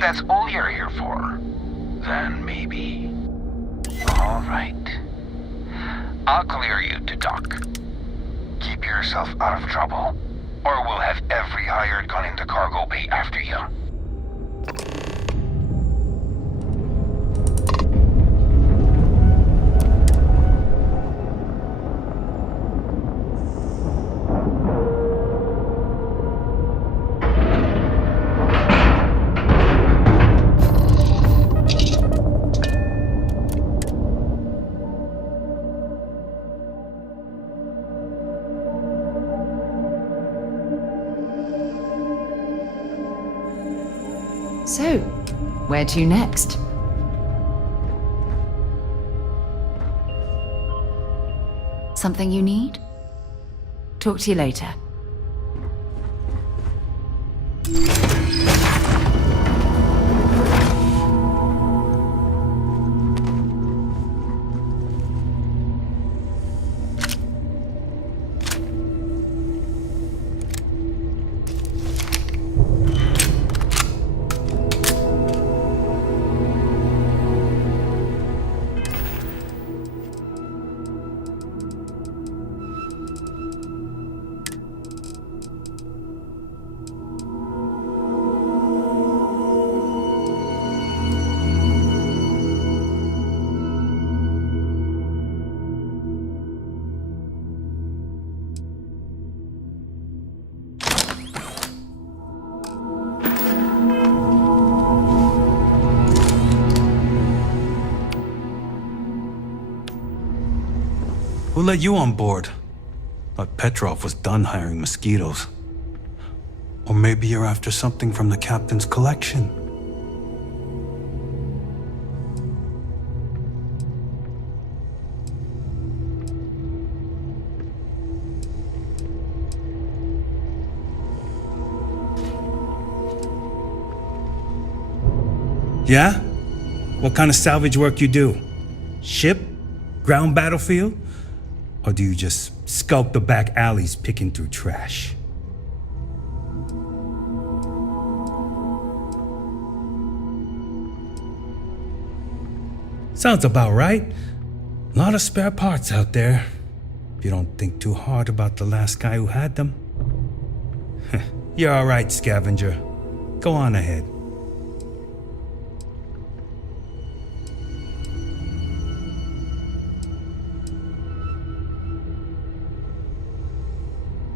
that's all you're here for, then maybe... All right. I'll clear you to dock. Keep yourself out of trouble, or we'll have every hired gun in the cargo bay after you. So, where to next? Something you need? Talk to you later. Who let you on board? Thought Petrov was done hiring mosquitoes. Or maybe you're after something from the captain's collection. Yeah? What kind of salvage work you do? Ship? Ground battlefield? Or do you just skulk the back alleys picking through trash? Sounds about right. A lot of spare parts out there, if you don't think too hard about the last guy who had them. You're all right, scavenger. Go on ahead.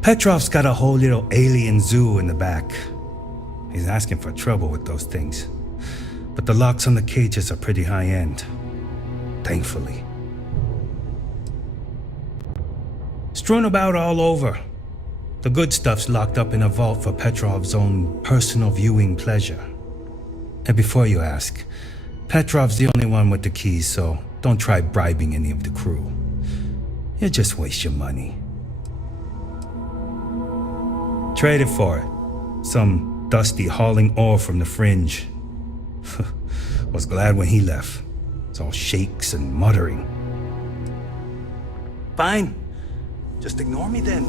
Petrov's got a whole little alien zoo in the back. He's asking for trouble with those things. But the locks on the cages are pretty high-end. Thankfully. Strewn about all over. The good stuff's locked up in a vault for Petrov's own personal viewing pleasure. And before you ask, Petrov's the only one with the keys, so don't try bribing any of the crew. You'll just waste your money. Traded for it. Some dusty hauling ore from the fringe. Was glad when he left. It's all shakes and muttering. Fine. Just ignore me then.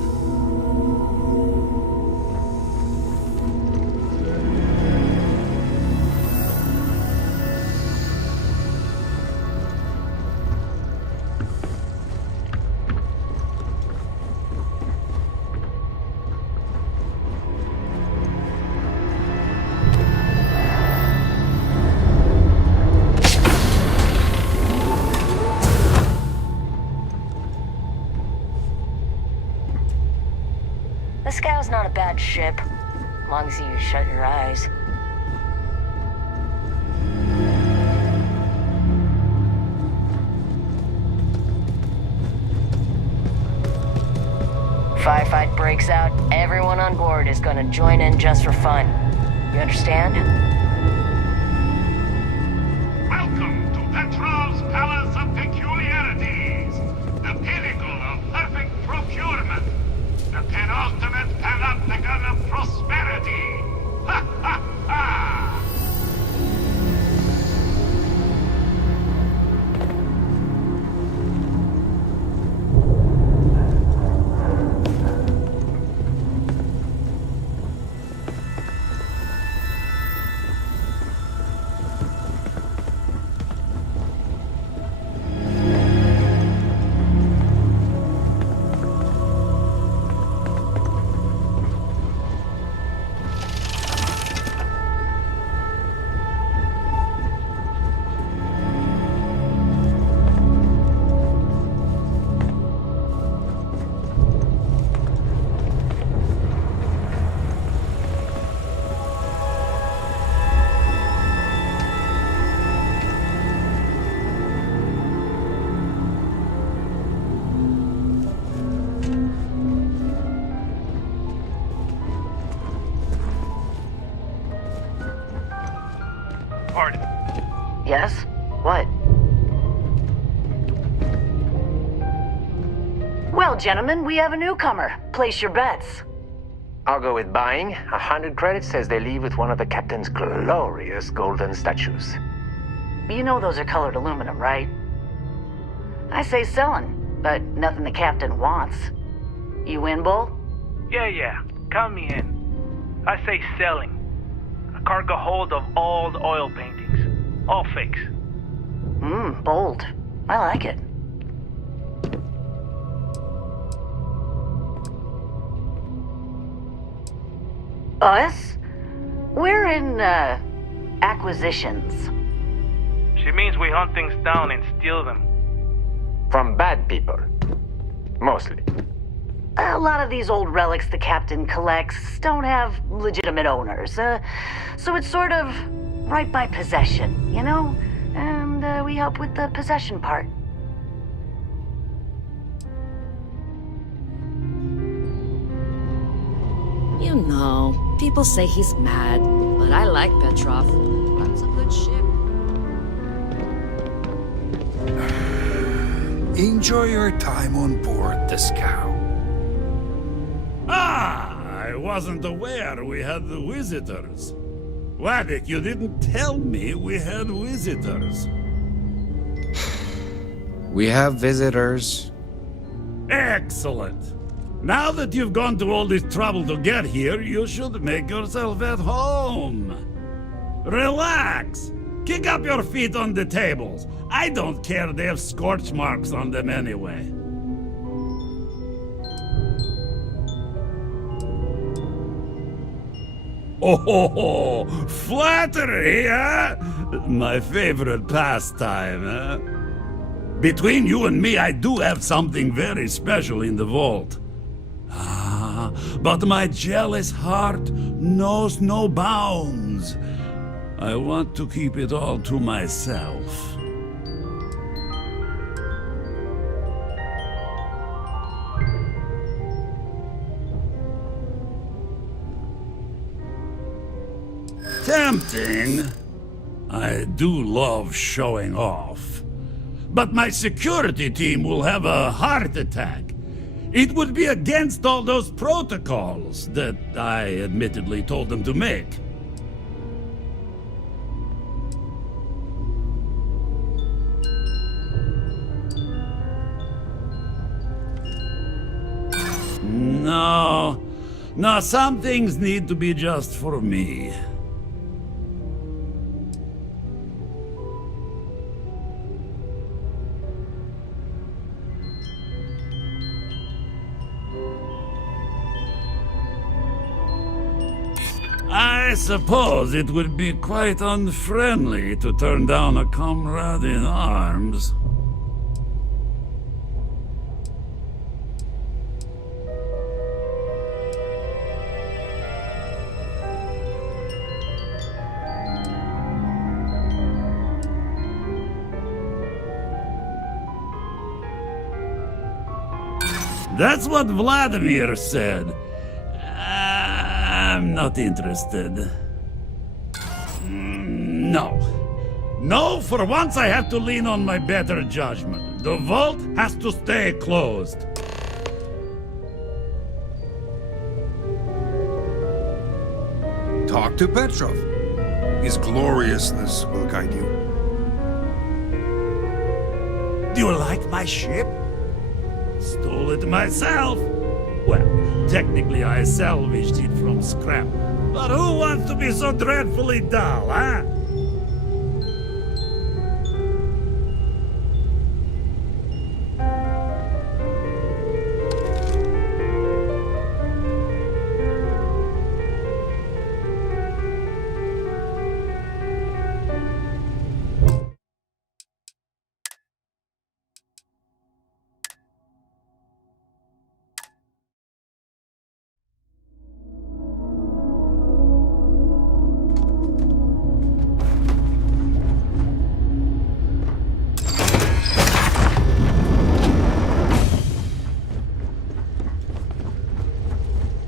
The Scow's not a bad ship, as long as you shut your eyes. Firefight breaks out, everyone on board is gonna join in just for fun. You understand? Welcome to Petrov's Palace of Peculiarities, the pinnacle of perfect procurement, the penultimate panopticon of prosperity. Ha ha ha! Yes? What? Well, gentlemen, we have a newcomer. Place your bets. I'll go with buying. 100 credits says they leave with one of the captain's glorious golden statues. You know those are colored aluminum, right? I say selling, but nothing the captain wants. You win, Bull? Yeah. Count me in. I say selling. A cargo hold of all the oil paintings. All fakes. Bold. I like it. Us? We're in, acquisitions. She means we hunt things down and steal them. From bad people. Mostly. A lot of these old relics the captain collects don't have legitimate owners, so it's sort of right by possession, you know? And we help with the possession part. You know, people say he's mad, but I like Petrov. Runs a good ship. Enjoy your time on board the scow. I wasn't aware we had visitors. Waddick, you didn't tell me we had visitors. We have visitors. Excellent. Now that you've gone to all this trouble to get here, you should make yourself at home. Relax. Kick up your feet on the tables. I don't care, they have scorch marks on them anyway. Oh, flattery, huh? My favorite pastime, huh? Between you and me, I do have something very special in the vault. But my jealous heart knows no bounds. I want to keep it all to myself. Tempting. I do love showing off. But my security team will have a heart attack. It would be against all those protocols that I admittedly told them to make. No, some things need to be just for me. I suppose it would be quite unfriendly to turn down a comrade in arms. That's what Vladimir said. I'm not interested. No. No, for once I have to lean on my better judgment. The vault has to stay closed. Talk to Petrov. His gloriousness will guide you. Do you like my ship? Stole it myself. Well, technically I salvaged it from scrap. But who wants to be so dreadfully dull, huh?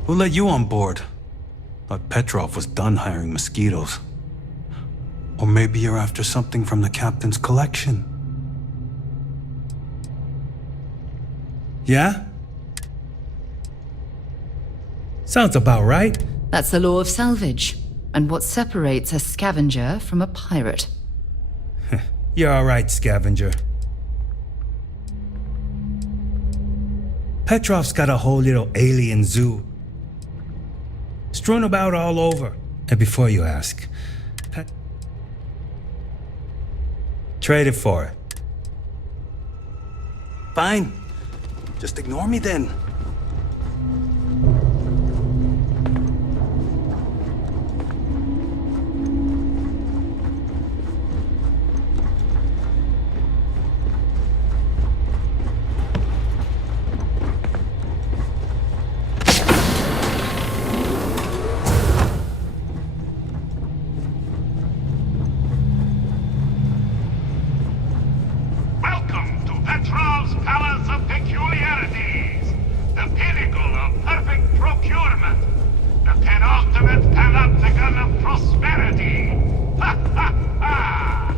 Who let you on board? Thought Petrov was done hiring mosquitoes. Or maybe you're after something from the captain's collection. Yeah? Sounds about right. That's the law of salvage, and what separates a scavenger from a pirate. You're alright, scavenger. Petrov's got a whole little alien zoo, strewn about all over. And before you ask, trade it for it. Fine. Just ignore me then. Welcome to Petrov's Palace of Peculiarities, the pinnacle of perfect procurement, the penultimate panopticon of prosperity. Ha ha ha!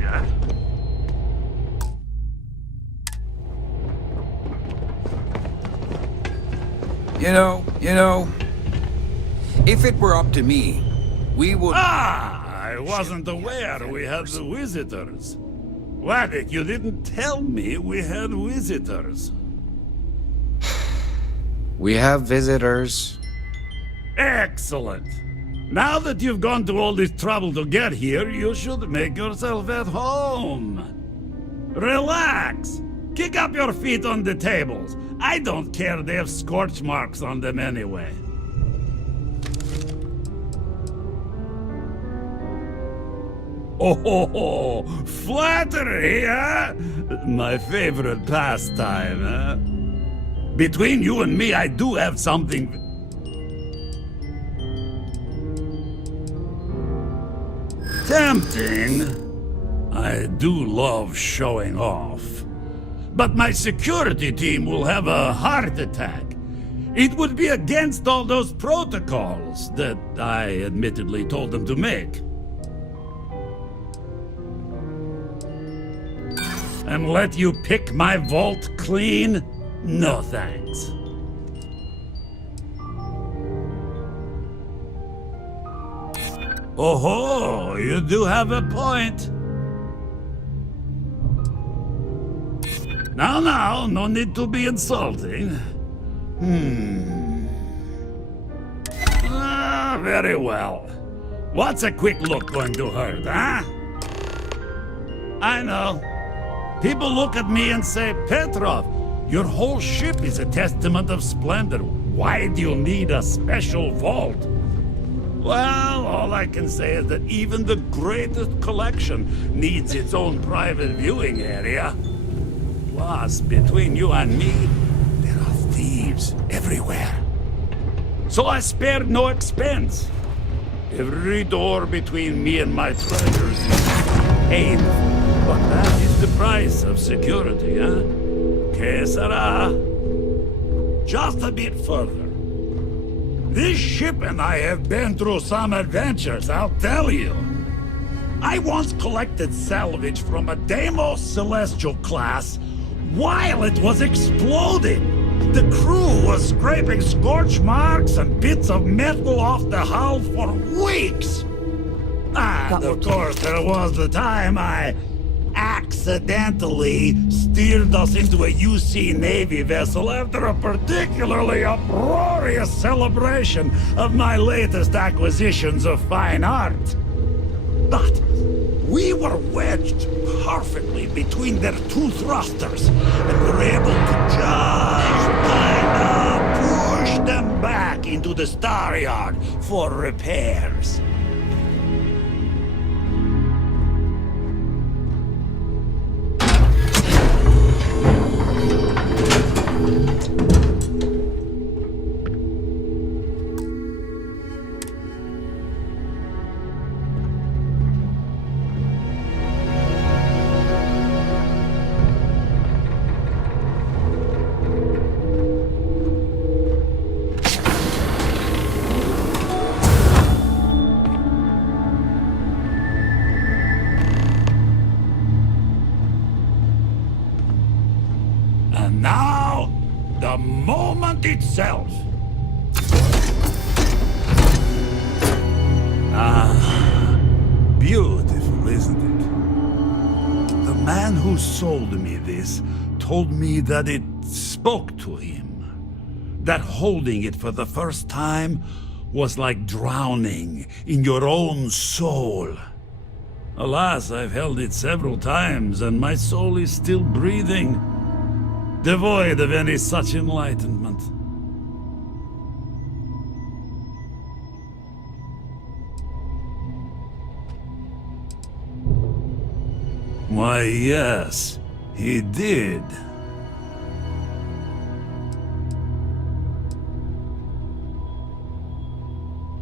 Yes? You know, if it were up to me, we would... I wasn't aware we had the visitors. Wadik, you didn't tell me we had visitors. We have visitors. Excellent. Now that you've gone to all this trouble to get here, you should make yourself at home. Relax. Kick up your feet on the tables. I don't care they have scorch marks on them anyway. Oh, flattery, huh? My favorite pastime, huh? Between you and me, I do have something... tempting. I do love showing off. But my security team will have a heart attack. It would be against all those protocols that I admittedly told them to make. And let you pick my vault clean? No thanks. Oh, you do have a point. Now, no need to be insulting. Very well. What's a quick look going to hurt, huh? I know. People look at me and say, Petrov, your whole ship is a testament of splendor. Why do you need a special vault? Well, all I can say is that even the greatest collection needs its own private viewing area. Plus, between you and me, there are thieves everywhere. So I spared no expense. Every door between me and my treasures is painful. But that is the price of security, huh? Que sera? Just a bit further. This ship and I have been through some adventures, I'll tell you. I once collected salvage from a Deimos Celestial class while it was exploding. The crew was scraping scorch marks and bits of metal off the hull for weeks. And of course, there was the time I accidentally steered us into a UC Navy vessel after a particularly uproarious celebration of my latest acquisitions of fine art. But we were wedged perfectly between their two thrusters, and were able to just push them back into the star yard for repairs. itself. Ah, beautiful, isn't it? The man who sold me this told me that it spoke to him. That holding it for the first time was like drowning in your own soul. Alas, I've held it several times, and my soul is still breathing, devoid of any such enlightenment. Why, yes, he did.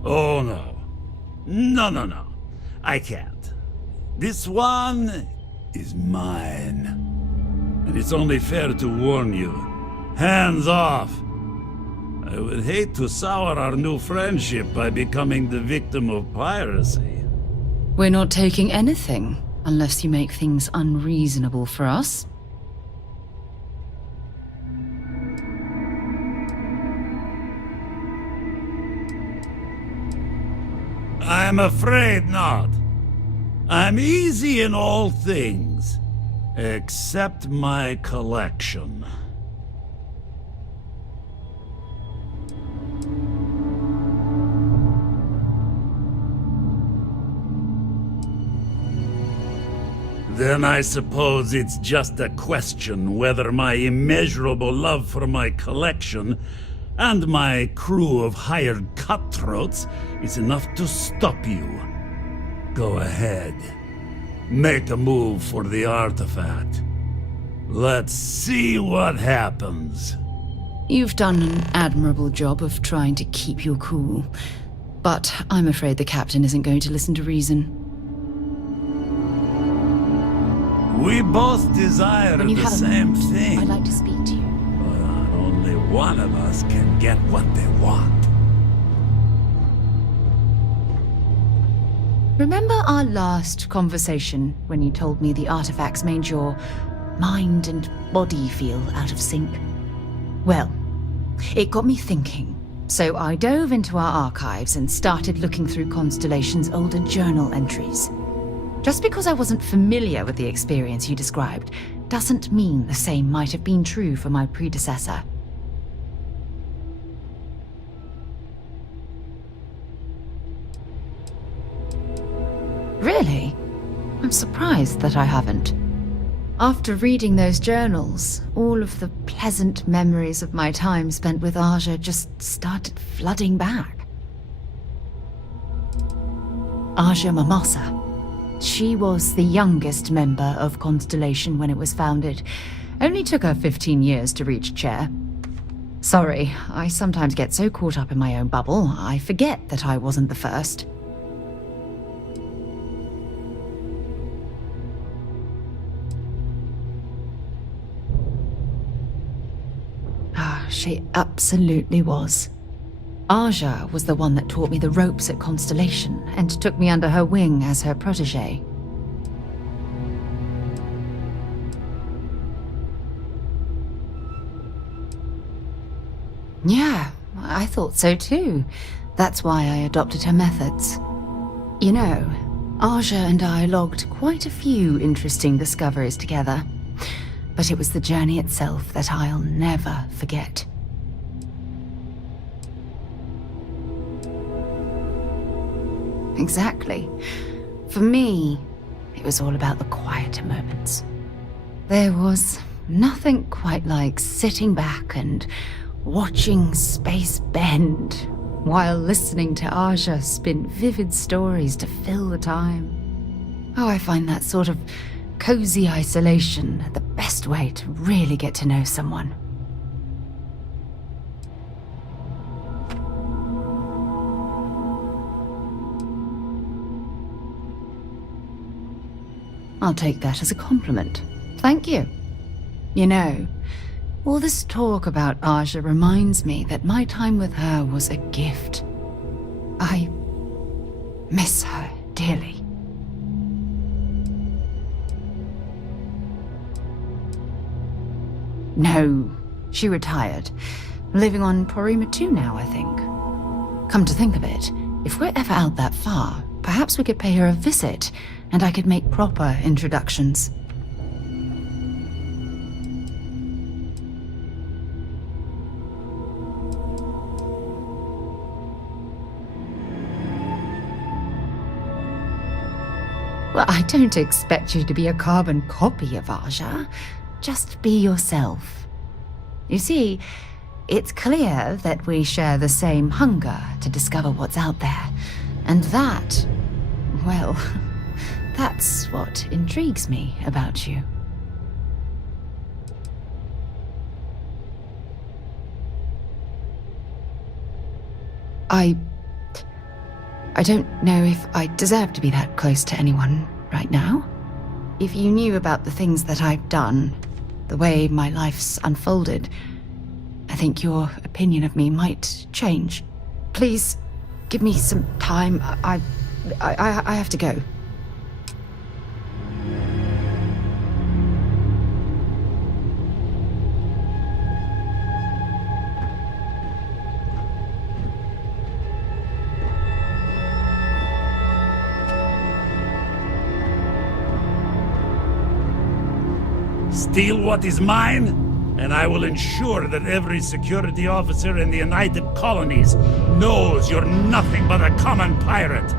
Oh, no. No. I can't. This one is mine. And it's only fair to warn you. Hands off! I would hate to sour our new friendship by becoming the victim of piracy. We're not taking anything, unless you make things unreasonable for us. I'm afraid not. I'm easy in all things, except my collection. Then I suppose it's just a question whether my immeasurable love for my collection and my crew of hired cutthroats is enough to stop you. Go ahead. Make a move for the artifact. Let's see what happens. You've done an admirable job of trying to keep your cool, but I'm afraid the captain isn't going to listen to reason. We both desire When you the have a same moment, thing. I'd like to speak to you. But only one of us can get what they want. Remember our last conversation when you told me the artifacts made your mind and body feel out of sync? Well, it got me thinking. So I dove into our archives and started looking through Constellation's older journal entries. Just because I wasn't familiar with the experience you described doesn't mean the same might have been true for my predecessor. Really? I'm surprised that I haven't. After reading those journals, all of the pleasant memories of my time spent with Aja just started flooding back. Aja Mimosa. She was the youngest member of Constellation when it was founded. Only took her 15 years to reach chair. Sorry, I sometimes get so caught up in my own bubble, I forget that I wasn't the first. She absolutely was. Aja was the one that taught me the ropes at Constellation and took me under her wing as her protege. Yeah, I thought so too. That's why I adopted her methods. You know, Aja and I logged quite a few interesting discoveries together. But it was the journey itself that I'll never forget. Exactly. For me, it was all about the quieter moments. There was nothing quite like sitting back and watching space bend while listening to Aja spin vivid stories to fill the time. Oh, I find that sort of cozy isolation the best way to really get to know someone. I'll take that as a compliment. Thank you. You know, all this talk about Aja reminds me that my time with her was a gift. I miss her dearly. No, she retired. living on Porima 2 now, I think. Come to think of it, if we're ever out that far, perhaps we could pay her a visit, and I could make proper introductions. Well, I don't expect you to be a carbon copy of Aja. Just be yourself. You see, it's clear that we share the same hunger to discover what's out there. And that, well, that's what intrigues me about you. I don't know if I deserve to be that close to anyone right now. If you knew about the things that I've done, the way my life's unfolded, I think your opinion of me might change. Please, give me some time. I have to go. Steal what is mine, and I will ensure that every security officer in the United Colonies knows you're nothing but a common pirate.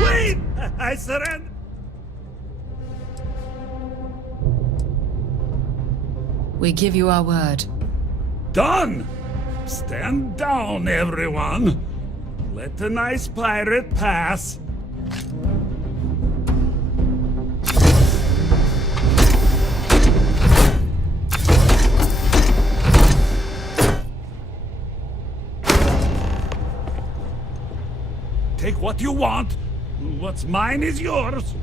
Wait! I surrender! We give you our word. Done! Stand down, everyone. Let the nice pirate pass. Take what you want. What's mine is yours.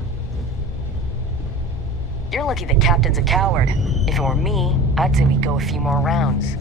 You're lucky the captain's a coward. If it were me, I'd say we go a few more rounds.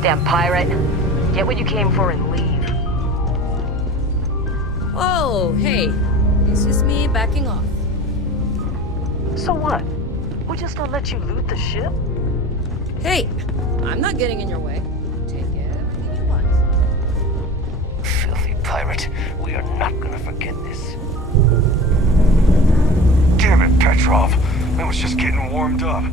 Damn pirate. Get what you came for and leave. Oh, hey. It's just me backing off. So what? We just don't let you loot the ship? Hey, I'm not getting in your way. Take everything you want. Filthy pirate. We are not gonna forget this. Damn it, Petrov. I was just getting warmed up.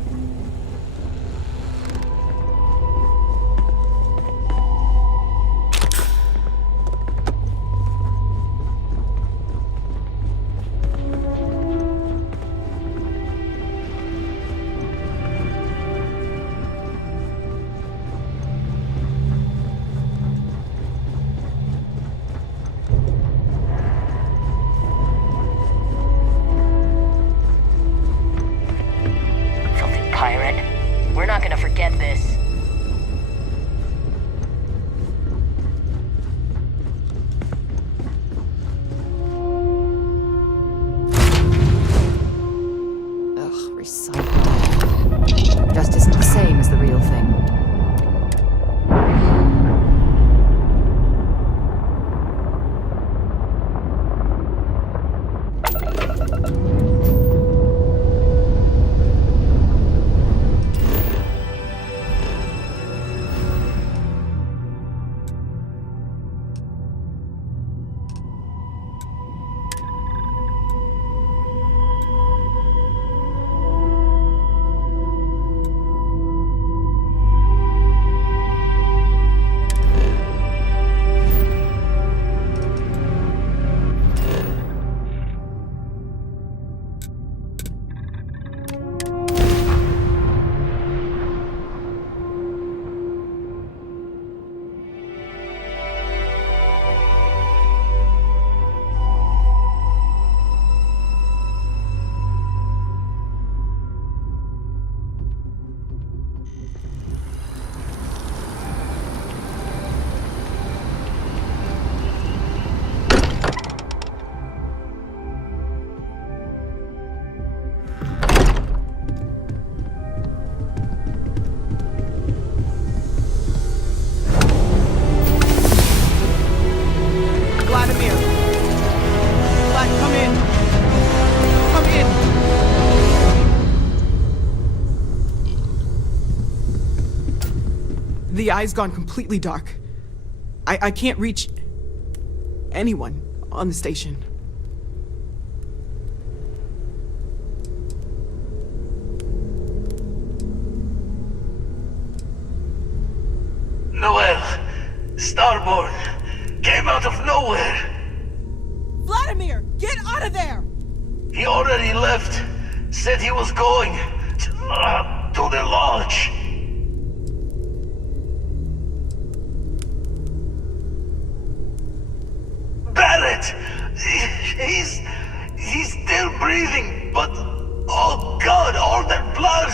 eye's gone completely dark. I can't reach anyone on the station. Noel, Starborn, came out of nowhere. Vladimir, get out of there! He already left. Said he was going to the lodge. Barrett! He's still breathing, but oh God, all that blood!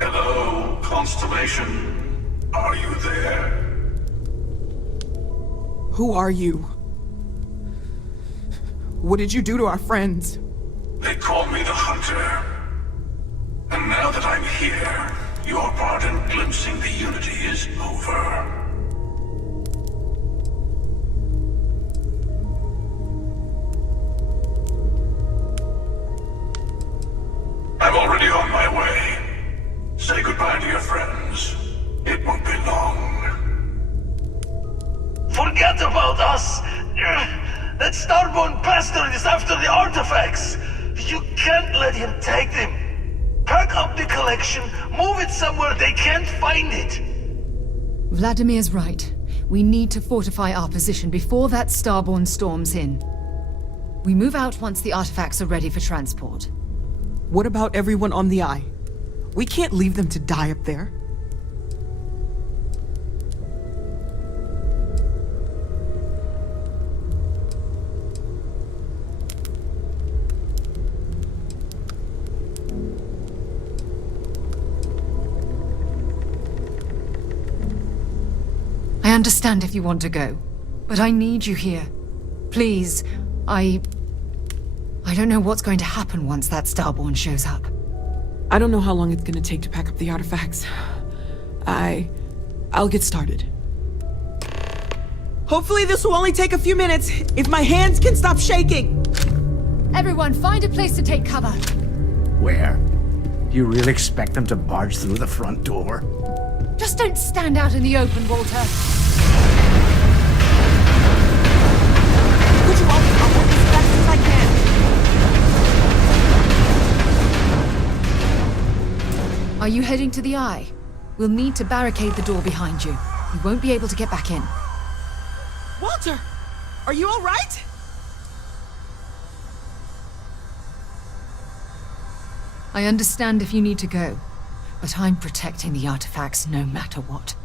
Hello, Constellation. Are you there? Who are you? What did you do to our friends? They call me the Hunter. And now that I'm here, your part in glimpsing the Unity is over. I'm already on my way. Say goodbye to your friends. It won't be long. Forget about us! That Starborn bastard is after the artifacts! You can't let him take them! Pack up the collection, move it somewhere they can't find it! Vladimir's right. We need to fortify our position before that Starborn storms in. We move out once the artifacts are ready for transport. What about everyone on the Eye? We can't leave them to die up there. I understand if you want to go, but I need you here. Please, I don't know what's going to happen once that Starborn shows up. I don't know how long it's gonna take to pack up the artifacts. I'll get started. Hopefully this will only take a few minutes, if my hands can stop shaking! Everyone, find a place to take cover. Where? You really expect them to barge through the front door? Just don't stand out in the open, Walter. Could you all help me as fast as I can? Are you heading to the Eye? We'll need to barricade the door behind you. You won't be able to get back in. Walter! Are you alright? I understand if you need to go, but I'm protecting the artifacts no matter what.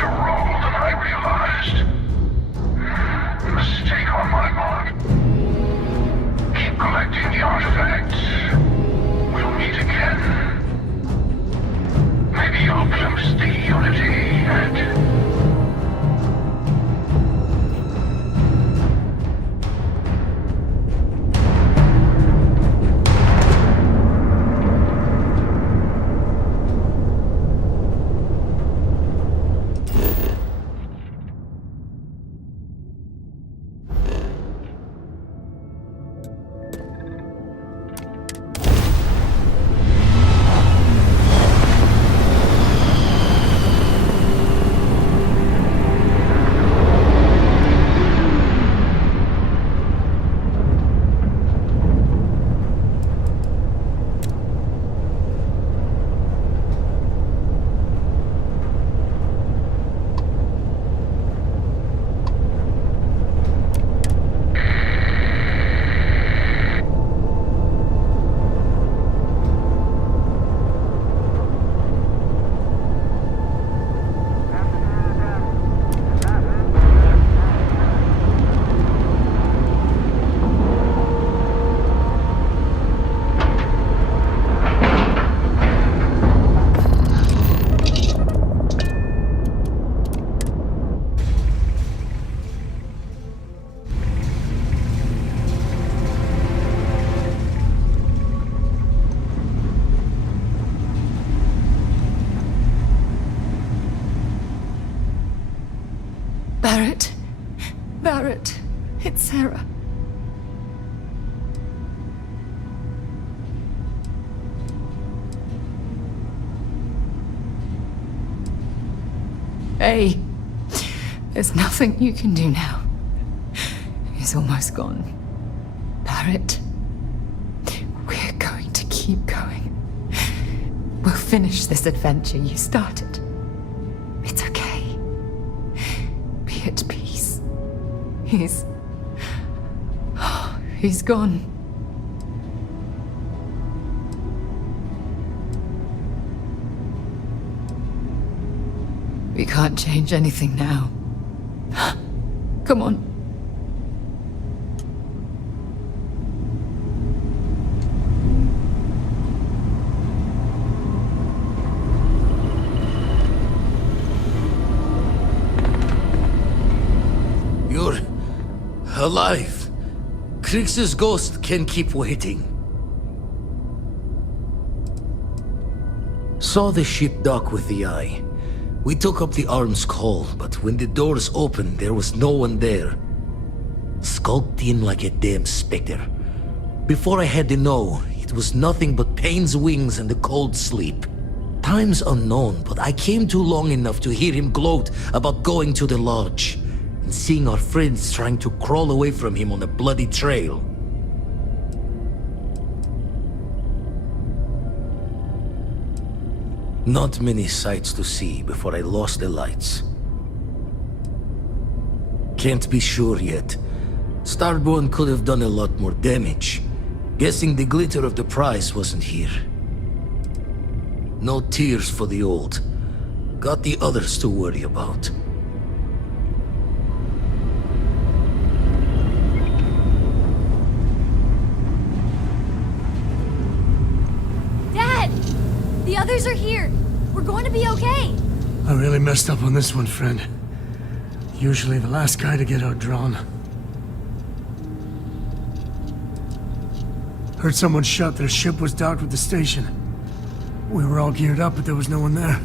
to roll than I realized. Mistake on my part. Keep collecting the artifacts. We'll meet again. Maybe you'll glimpse the unity and... Barrett, it's Sarah. Hey, there's nothing you can do now. He's almost gone. Barrett, we're going to keep going. We'll finish this adventure you started. It's okay. Be at peace. He's gone. We can't change anything now. Come on. You're alive. Krix's ghost can keep waiting. Saw the ship dock with the eye. We took up the arms call, but when the doors opened, there was no one there. Skulked in like a damn specter. Before I had to know, it was nothing but pain's wings and the cold sleep. Time's unknown, but I came too long enough to hear him gloat about going to the lodge, and seeing our friends trying to crawl away from him on a bloody trail. Not many sights to see before I lost the lights. Can't be sure yet. Starborn could have done a lot more damage. Guessing the glitter of the prize wasn't here. No tears for the old. Got the others to worry about. Dad! The others are here. We're going to be okay. I really messed up on this one, friend. Usually the last guy to get outdrawn. Heard someone shout their ship was docked with the station. We were all geared up, but there was no one there.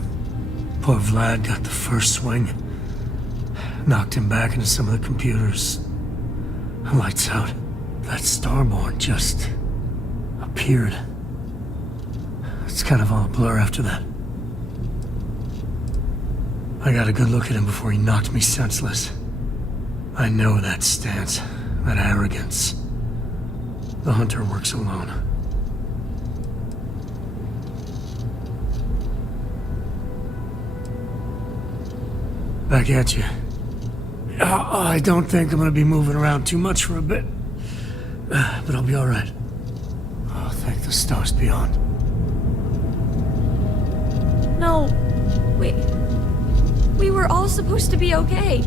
Poor Vlad got the first swing. Knocked him back into some of the computers. Lights out. That Starborn just appeared. It's kind of all a blur after that. I got a good look at him before he knocked me senseless. I know that stance, that arrogance. The hunter works alone. Back at you. I don't think I'm gonna be moving around too much for a bit. But I'll be alright. Oh, thank the stars beyond. No. We were were all supposed to be okay.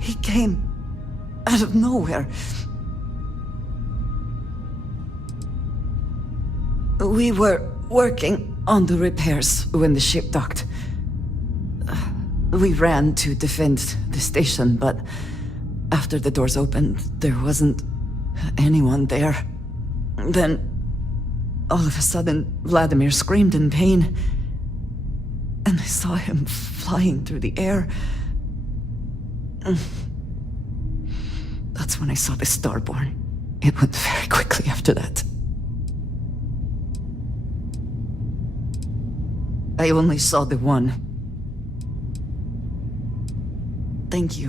He came out of nowhere. We were working on the repairs when the ship docked. We ran to defend the station, but after the doors opened, there wasn't anyone there. Then, all of a sudden, Vladimir screamed in pain, and I saw him flying through the air. That's when I saw the Starborn. It went very quickly after that. I only saw the one. Thank you.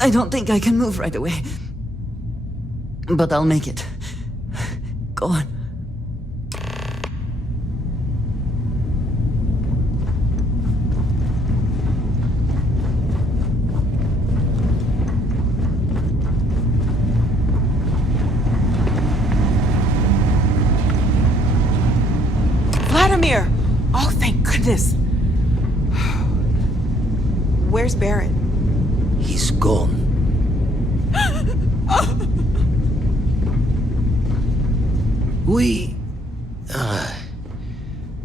I don't think I can move right away. But I'll make it. Go on. Vladimir! Oh, thank goodness. Where's Barrett? He's gone.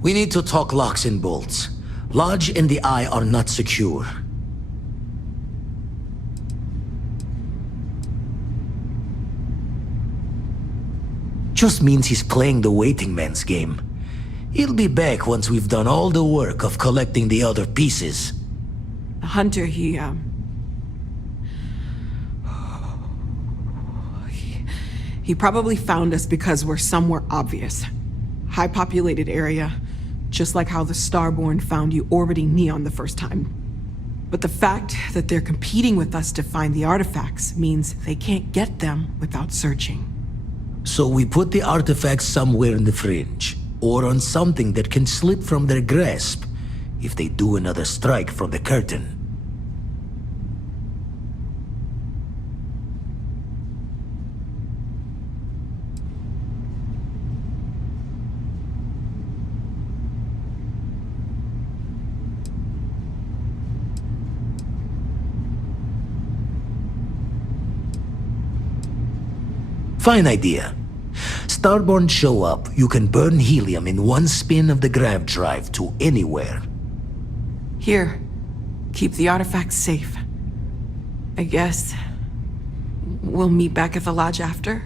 We need to talk locks and bolts. Lodge and the Eye are not secure. Just means he's playing the waiting man's game. He'll be back once we've done all the work of collecting the other pieces. Hunter, he probably found us because we're somewhere obvious. High-populated area, just like how the Starborn found you orbiting Neon the first time. But the fact that they're competing with us to find the artifacts means they can't get them without searching. So we put the artifacts somewhere in the fringe, or on something that can slip from their grasp if they do another strike from the curtain. Fine idea. Starborn show up, you can burn helium in one spin of the grav drive to anywhere. Here, keep the artifacts safe. I guess we'll meet back at the lodge after?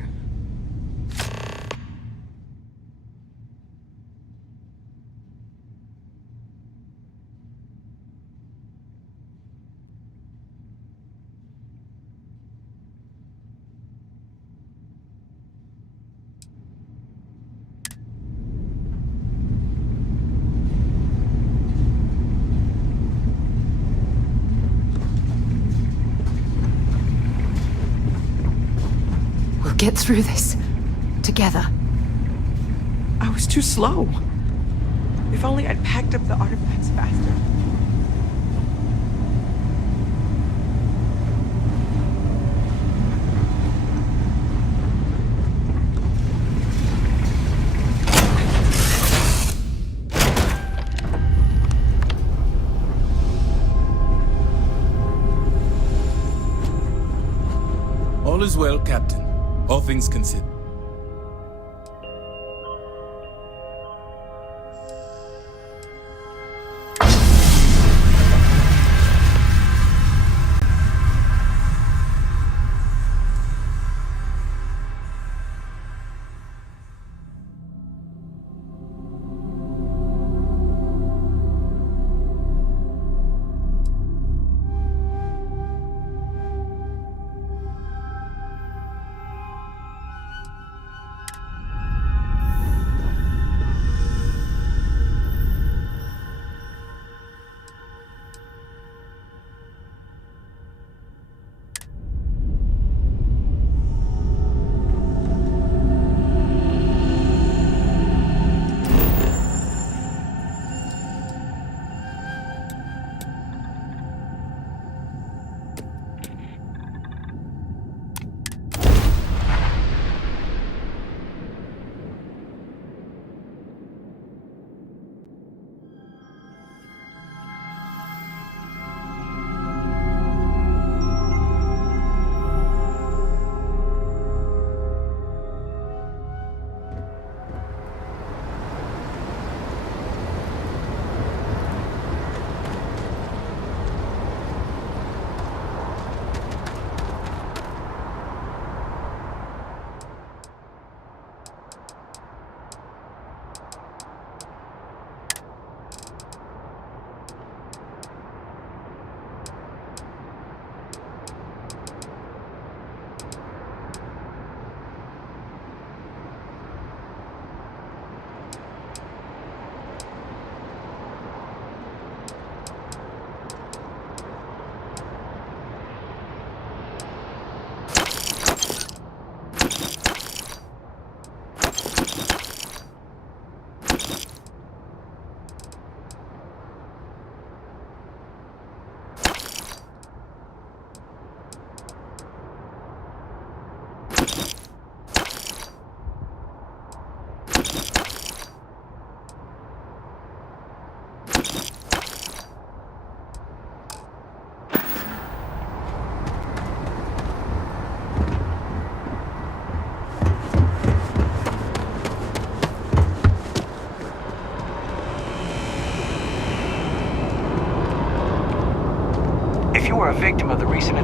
Get through this. Together. I was too slow. If only I'd packed up the artifacts faster. All is well, Captain. All things considered.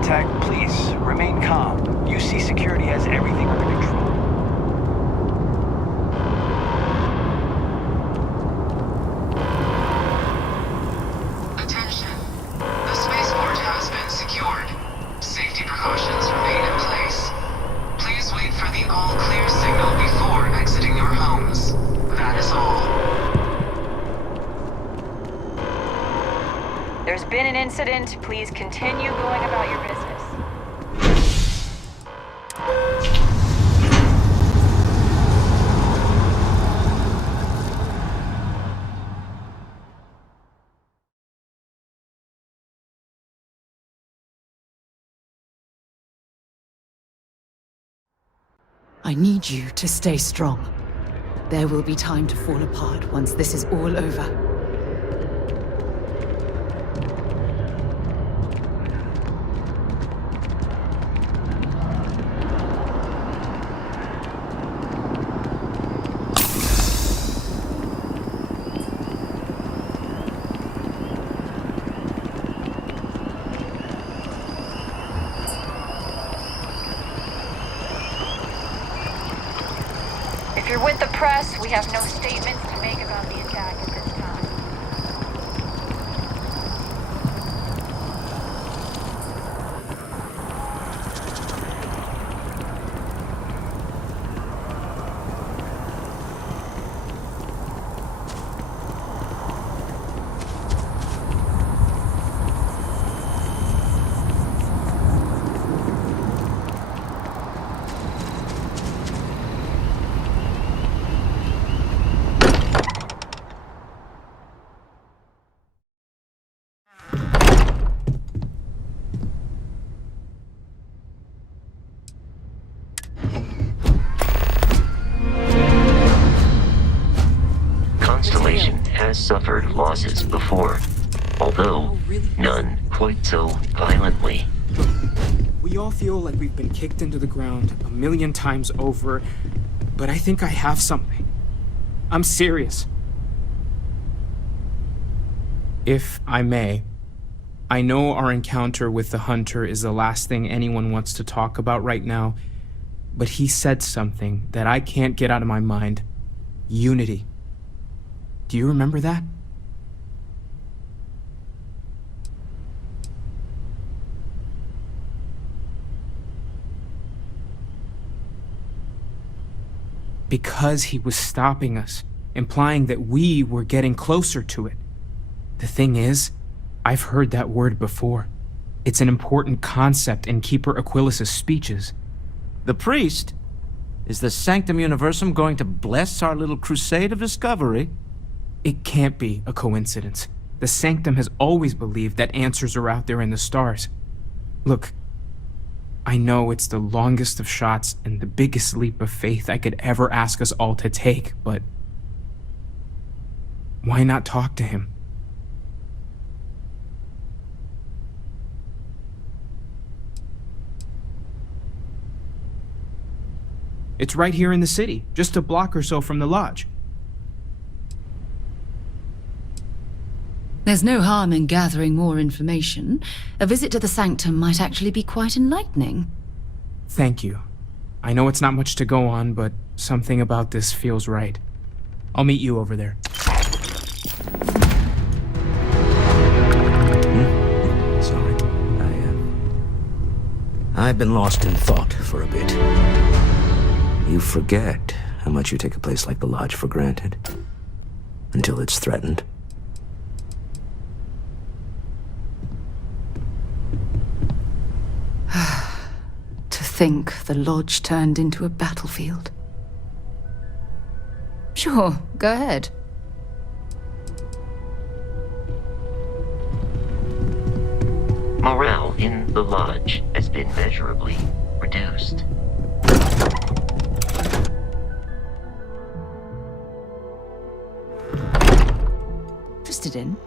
contact, please remain calm. UC security has everything under control. Attention. The spaceport has been secured. Safety precautions remain in place. Please wait for the all-clear signal before exiting your homes. That is all. There's been an incident. Please continue going about your business. I need you to stay strong. There will be time to fall apart once this is all over. If you're with the press, we have no statements to make about the attack at this time. Constellation has suffered losses before, although none quite so violently. We all feel like we've been kicked into the ground a million times over, but I think I have something. I'm serious. If I may, I know our encounter with the Hunter is the last thing anyone wants to talk about right now, but he said something that I can't get out of my mind. Unity. Do you remember that? Because he was stopping us, implying that we were getting closer to it. The thing is, I've heard that word before. It's an important concept in Keeper Aquilas's speeches. The priest? Is the Sanctum Universum going to bless our little crusade of discovery? It can't be a coincidence. The Sanctum has always believed that answers are out there in the stars. Look, I know it's the longest of shots and the biggest leap of faith I could ever ask us all to take, but why not talk to him? It's right here in the city, just a block or so from the lodge. There's no harm in gathering more information. A visit to the Sanctum might actually be quite enlightening. Thank you. I know it's not much to go on, but something about this feels right. I'll meet you over there. Sorry. I've been lost in thought for a bit. You forget how much you take a place like the Lodge for granted. Until it's threatened. To think the Lodge turned into a battlefield. Sure, go ahead. Morale in the Lodge has been measurably reduced. Interested in?